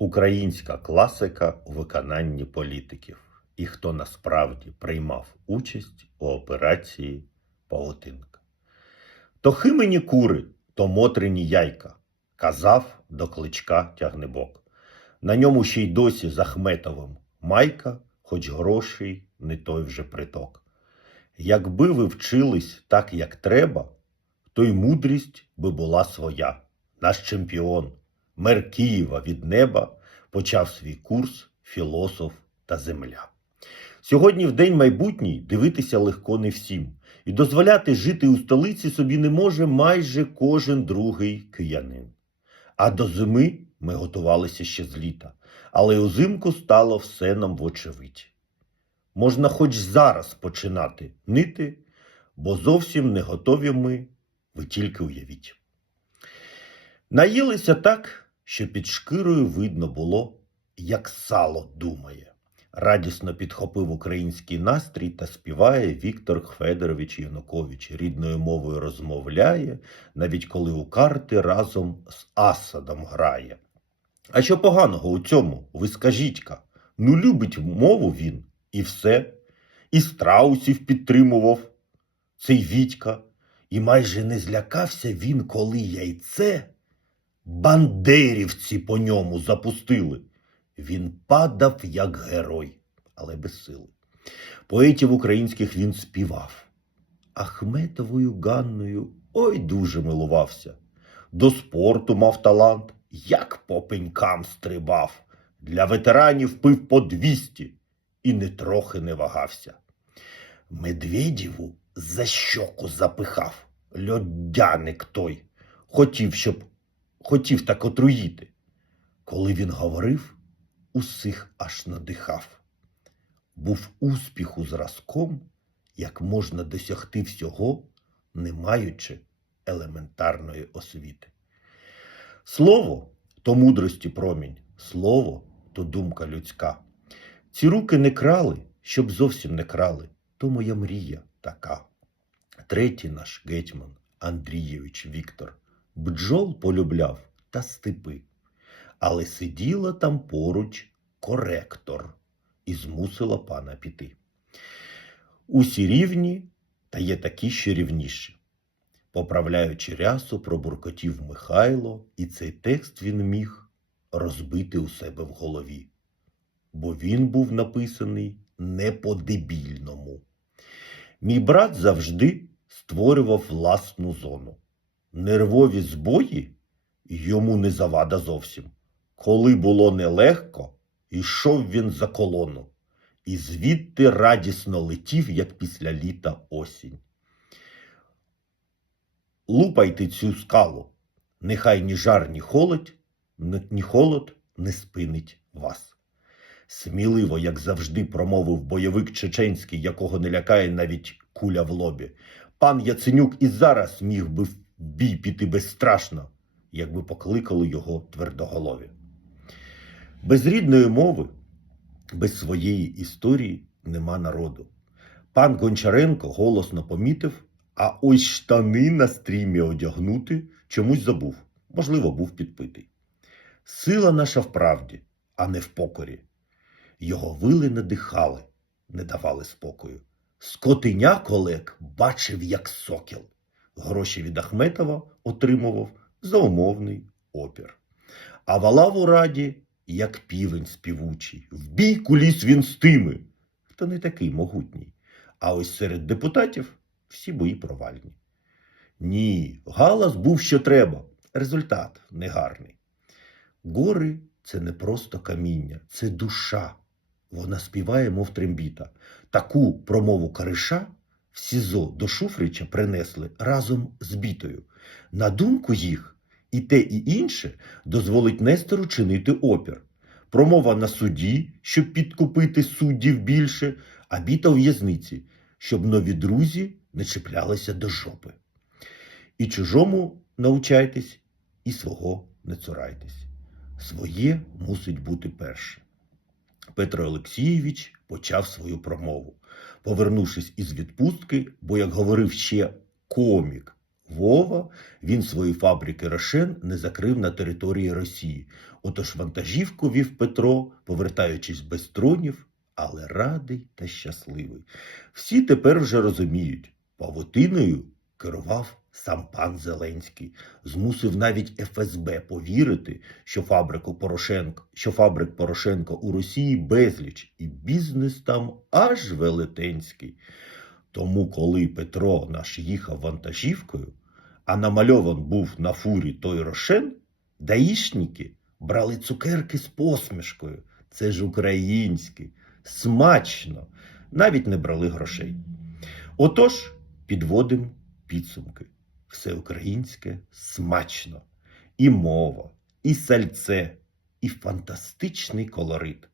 Українська класика у виконанні політиків і хто насправді приймав участь у операції Павутинка. То химені кури, то мотрині яйка, казав до кличка тягнебок. На ньому ще й досі з Ахметовим майка, хоч грошей не той вже приток. Якби ви вчились так, як треба, то й мудрість би була своя. Наш чемпіон, мер Києва від неба, почав свій курс філософ та земля. Сьогодні, в день майбутній, дивитися легко не всім, і дозволяти жити у столиці собі не може майже кожен другий киянин. А до зими ми готувалися ще з літа, але узимку стало все нам вочевидь. Можна хоч зараз починати нити, бо зовсім не готові ми, ви тільки уявіть. Наїлися так, що під шкірою видно було, як сало думає. Радісно підхопив український настрій та співає Віктор Федорович Янукович. Рідною мовою розмовляє, навіть коли у карти разом з Асадом грає. А що поганого у цьому? Ви скажіть-ка. Ну, любить мову він, і все. І страусів підтримував цей Вітька. І майже не злякався він, коли яйце бандерівці по ньому запустили. Він падав як герой, але без сили. Поетів українських він співав. Ахметовою Ганною ой дуже милувався. До спорту мав талант, як по пенькам стрибав. Для ветеранів пив по двісті і не трохи не вагався. Медведєву за щоку запихав, льодяник той, хотів, щоб хотів так отруїти. Коли він говорив, усіх аж надихав. Був успіху зразком, як можна досягти всього, не маючи елементарної освіти. Слово то мудрості промінь, слово то думка людська. Ці руки не крали, щоб зовсім не крали, то моя мрія така. Третій наш гетьман Андрійович Віктор бджол полюбляв та степи, але сиділа там поруч коректор і змусила пана піти. Усі рівні, та є такі, що рівніші. Поправляючи рясу, пробуркотів Михайло, і цей текст він міг розбити у себе в голові, бо він був написаний не по-дебільному. Мій брат завжди створював власну зону. Нервові збої йому не завада зовсім. Коли було нелегко, йшов він за колону, і звідти радісно летів, як після літа осінь. Лупайте цю скалу, нехай ні жар, ні холод, ні холод не спинить вас. Сміливо, як завжди, промовив бойовик чеченський, якого не лякає навіть куля в лобі. Пан Яценюк і зараз міг би бій піти безстрашно, якби покликали його твердоголові. Без рідної мови, без своєї історії нема народу. Пан Гончаренко голосно помітив, а ось штани на стрімі одягнути чомусь забув, можливо, був підпитий. Сила наша в правді, а не в покорі. Його вили надихали, не давали спокою. Скотиня колег бачив, як сокіл. Гроші від Ахметова отримував за умовний опір. А валав у раді, як півень співучий. В бійку ліс він з хто не такий могутній. А ось серед депутатів всі бої провальні. Ні, галас був що треба, результат негарний. Гори це не просто каміння, це душа. Вона співає, мов трембіта. Таку промову Кариша СІЗО до Шуфрича принесли разом з бітою. На думку їх, і те, і інше дозволить Нестору чинити опір. Промова на суді, щоб підкупити суддів більше, а біта у в'язниці, щоб нові друзі не чіплялися до жопи. І чужому научайтесь, і свого не цурайтесь. Своє мусить бути перше. Петро Олексійович почав свою промову, повернувшись із відпустки, бо, як говорив ще комік Вова, він свої фабрики Рошен не закрив на території Росії. Отож вантажівку вів Петро, повертаючись без тронів, але радий та щасливий. Всі тепер вже розуміють, павутиною керував сам пан Зеленський, змусив навіть ФСБ повірити, що фабрику Порошенко, що фабрик Порошенко у Росії безліч, і бізнес там аж велетенський. Тому, коли Петро наш їхав вантажівкою, а намальован був на фурі той Рошен, даїшники брали цукерки з посмішкою. Це ж українське, смачно, навіть не брали грошей. Отож, підводимо підсумки. Все українське смачно. І мова, і сальце, і фантастичний колорит.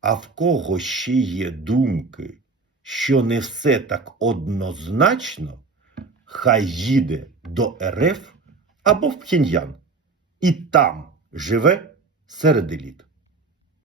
А в кого ще є думки, що не все так однозначно, хай їде до РФ або в Пхеньян і там живе серед еліт.